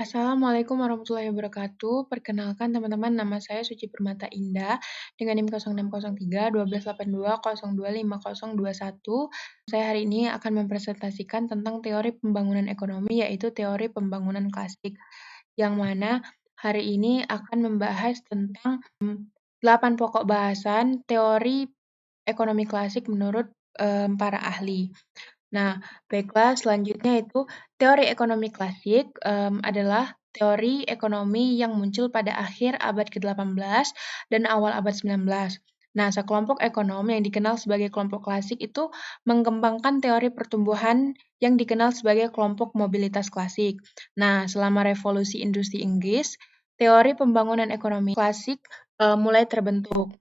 Assalamualaikum warahmatullahi wabarakatuh. Perkenalkan teman-teman, nama saya Suci Permata Indah dengan NIM 0603 1282 025021. Saya hari ini akan mempresentasikan tentang teori pembangunan ekonomi, yaitu teori pembangunan klasik, yang mana hari ini akan membahas tentang 8 pokok bahasan teori ekonomi klasik menurut para ahli. Nah, baiklah, selanjutnya itu teori ekonomi klasik adalah teori ekonomi yang muncul pada akhir abad ke-18 dan awal abad 19. Nah, sekelompok ekonom yang dikenal sebagai kelompok klasik itu mengembangkan teori pertumbuhan yang dikenal sebagai kelompok mobilitas klasik. Nah, selama revolusi industri Inggris, teori pembangunan ekonomi klasik mulai terbentuk.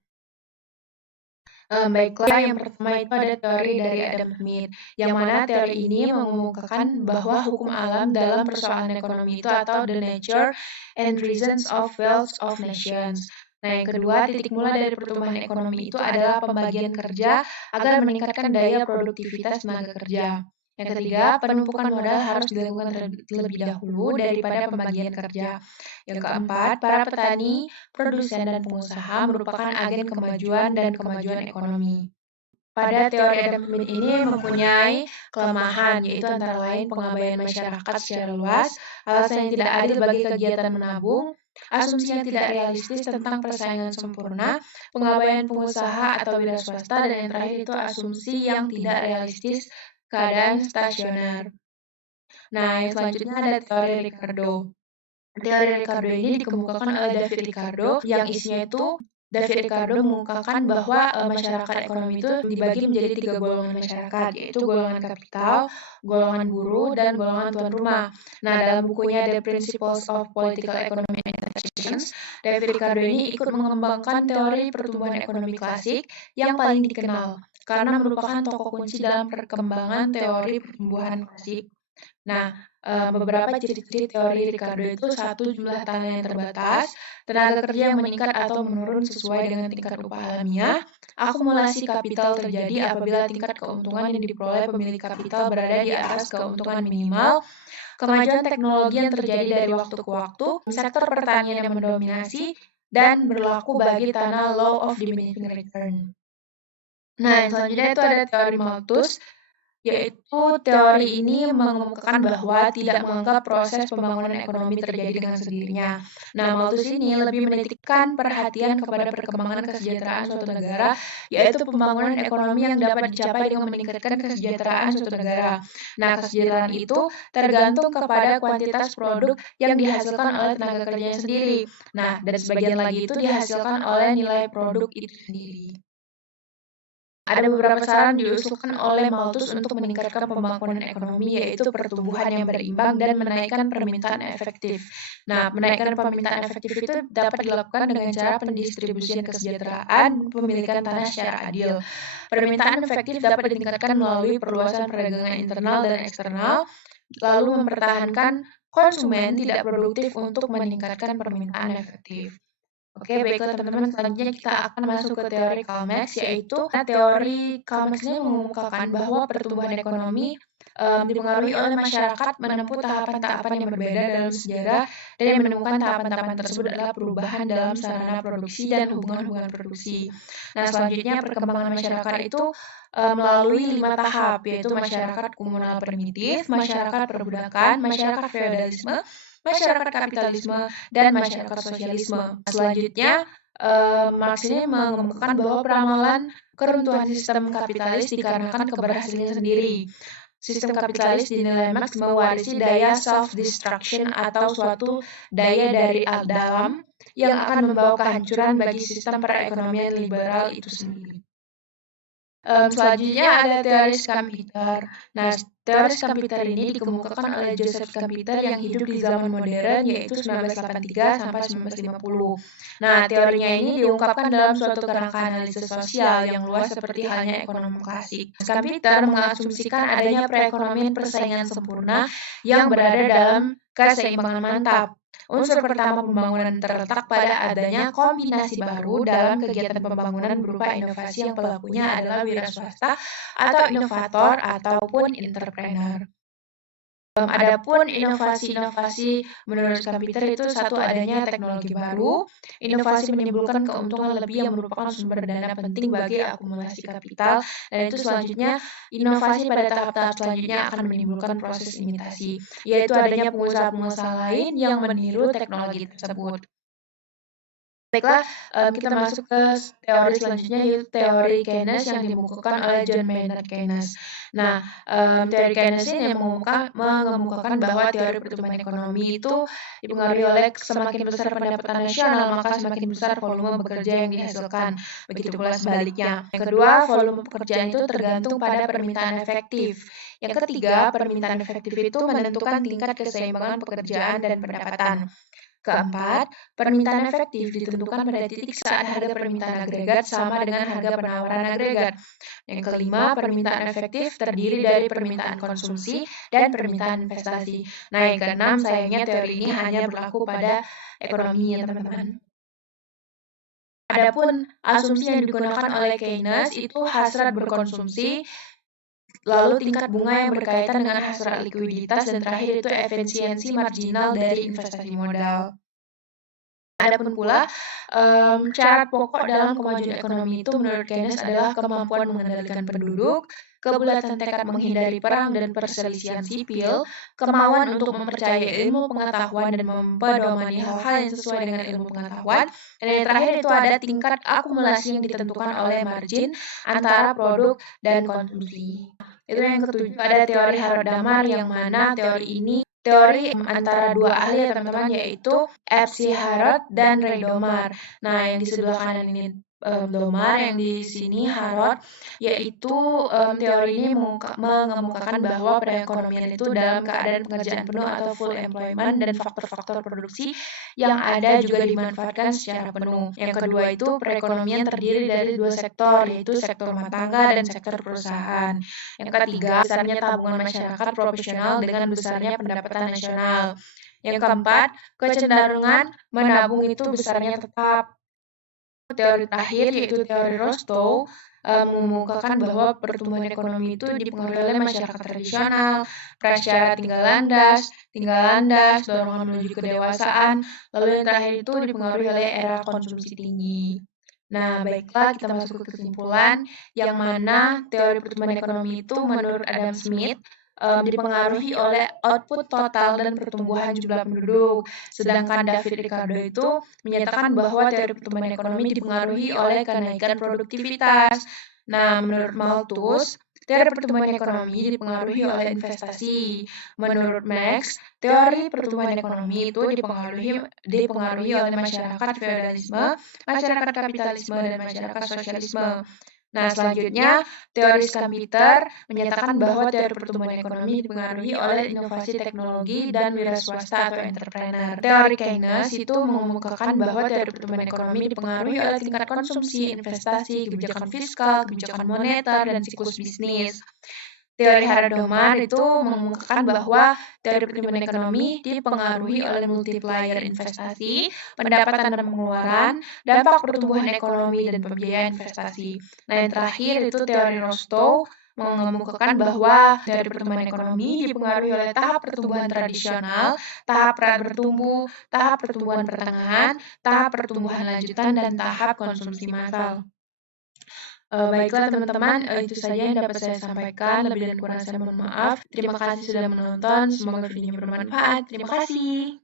Baiklah, yang pertama itu ada teori dari Adam Smith, yang mana teori ini mengemukakan bahwa hukum alam dalam persoalan ekonomi itu atau the nature and reasons of wealth of nations. Nah, yang kedua, titik mula dari pertumbuhan ekonomi itu adalah pembagian kerja agar meningkatkan daya produktivitas tenaga kerja. Yang ketiga, penumpukan modal harus dilakukan terlebih dahulu daripada pembagian kerja. Yang keempat, para petani, produsen, dan pengusaha merupakan agen kemajuan dan kemajuan ekonomi. Pada teori Adam Smith ini mempunyai kelemahan, yaitu antara lain pengabaian masyarakat secara luas, alasan yang tidak adil bagi kegiatan menabung, asumsi yang tidak realistis tentang persaingan sempurna, pengabaian pengusaha atau wira swasta, dan yang terakhir itu asumsi yang tidak realistis keadaan stasioner. Nah, yang selanjutnya ada teori Ricardo. Teori Ricardo ini dikemukakan oleh David Ricardo yang isinya itu David Ricardo mengungkapkan bahwa masyarakat ekonomi itu dibagi menjadi 3 golongan masyarakat, yaitu golongan kapital, golongan buruh, dan golongan tuan rumah. Nah, dalam bukunya The Principles of Political Economy and Taxation, David Ricardo ini ikut mengembangkan teori pertumbuhan ekonomi klasik yang paling dikenal karena merupakan tokoh kunci dalam perkembangan teori pertumbuhan klasik. Nah, beberapa ciri-ciri teori Ricardo itu satu, jumlah tanah yang terbatas, tenaga kerja yang meningkat atau menurun sesuai dengan tingkat upah alamiah, akumulasi kapital terjadi apabila tingkat keuntungan yang diperoleh pemilik kapital berada di atas keuntungan minimal, kemajuan teknologi yang terjadi dari waktu ke waktu, sektor pertanian yang mendominasi, dan berlaku bagi tanah law of diminishing return. Nah, yang selanjutnya itu ada teori Malthus, yaitu teori ini mengemukakan bahwa tidak menganggap proses pembangunan ekonomi terjadi dengan sendirinya. Nah, Malthus ini lebih menitikkan perhatian kepada perkembangan kesejahteraan suatu negara, yaitu pembangunan ekonomi yang dapat dicapai dengan meningkatkan kesejahteraan suatu negara. Nah, kesejahteraan itu tergantung kepada kuantitas produk yang dihasilkan oleh tenaga kerjanya sendiri. Nah, dan sebagian lagi itu dihasilkan oleh nilai produk itu sendiri. Ada beberapa saran diusulkan oleh Malthus untuk meningkatkan pembangunan ekonomi, yaitu pertumbuhan yang berimbang dan menaikkan permintaan efektif. Nah, menaikkan permintaan efektif itu dapat dilakukan dengan cara pendistribusian kesejahteraan, pemilikan tanah secara adil. Permintaan efektif dapat ditingkatkan melalui perluasan perdagangan internal dan eksternal, lalu mempertahankan konsumen tidak produktif untuk meningkatkan permintaan efektif. Oke, baiklah teman-teman, selanjutnya kita akan masuk ke teori Karl Marx, yaitu teori Karl Marx ini mengemukakan bahwa pertumbuhan ekonomi dipengaruhi oleh masyarakat menempuh tahapan-tahapan yang berbeda dalam sejarah dan yang menemukan tahapan-tahapan tersebut adalah perubahan dalam sarana produksi dan hubungan-hubungan produksi. Nah, selanjutnya perkembangan masyarakat itu melalui 5 tahap, yaitu masyarakat komunal primitif, masyarakat perbudakan, masyarakat feodalisme, masyarakat kapitalisme, dan masyarakat sosialisme. Selanjutnya, Marx ini mengemukakan bahwa peramalan keruntuhan sistem kapitalis dikarenakan keberhasilannya sendiri. Sistem kapitalis dinilai Marx mewarisi daya self-destruction atau suatu daya dari dalam yang akan membawa kehancuran bagi sistem perekonomian liberal itu sendiri. Selanjutnya ada teori Schumpeter. Nah, teori Schumpeter ini dikemukakan oleh Joseph Schumpeter yang hidup di zaman modern, yaitu 1983 sampai 1950. Nah, teorinya ini diungkapkan dalam suatu kerangka analisis sosial yang luas seperti halnya ekonomi klasik. Schumpeter mengasumsikan adanya perekonomian persaingan sempurna yang berada dalam keseimbangan mantap. Unsur pertama pembangunan terletak pada adanya kombinasi baru dalam kegiatan pembangunan berupa inovasi yang pelakunya adalah wira swasta atau inovator ataupun entrepreneur. Adapun inovasi-inovasi menurut Kapiter itu satu adanya teknologi baru, inovasi menimbulkan keuntungan lebih yang merupakan sumber dana penting bagi akumulasi kapital, dan itu selanjutnya inovasi pada tahap-tahap selanjutnya akan menimbulkan proses imitasi, yaitu adanya pengusaha-pengusaha lain yang meniru teknologi tersebut. Baiklah, kita masuk ke teori selanjutnya yaitu teori Keynes yang dimukakan oleh John Maynard Keynes. Nah, teori Keynes ini yang mengemukakan bahwa teori pertumbuhan ekonomi itu dipengaruhi oleh semakin besar pendapatan nasional, maka semakin besar volume bekerja yang dihasilkan. Begitu pula sebaliknya. Yang kedua, volume pekerjaan itu tergantung pada permintaan efektif. Yang ketiga, permintaan efektif itu menentukan tingkat keseimbangan pekerjaan dan pendapatan. Keempat, permintaan efektif ditentukan pada titik saat harga permintaan agregat sama dengan harga penawaran agregat. Yang kelima, permintaan efektif terdiri dari permintaan konsumsi dan permintaan investasi. Nah, yang keenam, sayangnya teori ini hanya berlaku pada ekonomi ya teman-teman. Adapun asumsi yang digunakan oleh Keynes itu hasrat berkonsumsi, lalu tingkat bunga yang berkaitan dengan hasrat likuiditas, dan terakhir itu efisiensi marginal dari investasi modal. Adapun pula, syarat pokok dalam kemajuan ekonomi itu menurut Keynes adalah kemampuan mengendalikan penduduk, kebulatan tekad menghindari perang dan perselisihan sipil, kemauan untuk mempercayai ilmu pengetahuan dan mempedomani hal-hal yang sesuai dengan ilmu pengetahuan, dan yang terakhir itu ada tingkat akumulasi yang ditentukan oleh margin antara produk dan konsumsi. Itu yang ketujuh, ada teori Harrod-Damar yang mana teori antara dua ahli ya teman-teman, yaitu F.C. Harrod dan Ray Domar. Nah, yang di sebelah kanan ini Domar, yang di sini Harrod, yaitu teori ini mengemukakan bahwa perekonomian itu dalam keadaan pengerjaan penuh atau full employment dan faktor-faktor produksi yang ada juga dimanfaatkan secara penuh. Yang kedua itu perekonomian terdiri dari dua sektor, yaitu sektor rumah tangga dan sektor perusahaan. Yang ketiga, besarnya tabungan masyarakat profesional dengan besarnya pendapatan nasional. Yang keempat, kecenderungan menabung itu besarnya tetap. Teori terakhir yaitu teori Rostow mengemukakan bahwa pertumbuhan ekonomi itu dipengaruhi oleh masyarakat tradisional, prasyarat tinggal landas, dorongan menuju kedewasaan, lalu yang terakhir itu dipengaruhi oleh era konsumsi tinggi. Nah, baiklah kita masuk ke kesimpulan yang mana teori pertumbuhan ekonomi itu menurut Adam Smith dipengaruhi oleh output total dan pertumbuhan jumlah penduduk. Sedangkan David Ricardo itu menyatakan bahwa teori pertumbuhan ekonomi dipengaruhi oleh kenaikan produktivitas. Nah, menurut Malthus, teori pertumbuhan ekonomi dipengaruhi oleh investasi. Menurut Marx, teori pertumbuhan ekonomi itu dipengaruhi oleh masyarakat feodalisme, masyarakat kapitalisme, dan masyarakat sosialisme. Nah, selanjutnya, teori Schumpeter menyatakan bahwa teori pertumbuhan ekonomi dipengaruhi oleh inovasi teknologi dan wira swasta atau entrepreneur. Teori Keynes itu mengemukakan bahwa teori pertumbuhan ekonomi dipengaruhi oleh tingkat konsumsi, investasi, kebijakan fiskal, kebijakan moneter, dan siklus bisnis. Teori Harrod-Domar itu mengemukakan bahwa teori pertumbuhan ekonomi dipengaruhi oleh multiplier investasi, pendapatan dan pengeluaran, dampak pertumbuhan ekonomi, dan pembiayaan investasi. Nah, yang terakhir itu teori Rostow mengemukakan bahwa teori pertumbuhan ekonomi dipengaruhi oleh tahap pertumbuhan tradisional, tahap bertumbuh, tahap pertumbuhan pertengahan, tahap pertumbuhan lanjutan, dan tahap konsumsi massal. Baiklah teman-teman, itu saja yang dapat saya sampaikan. Lebih dan kurang saya mohon maaf. Terima kasih sudah menonton. Semoga videonya bermanfaat. Terima kasih.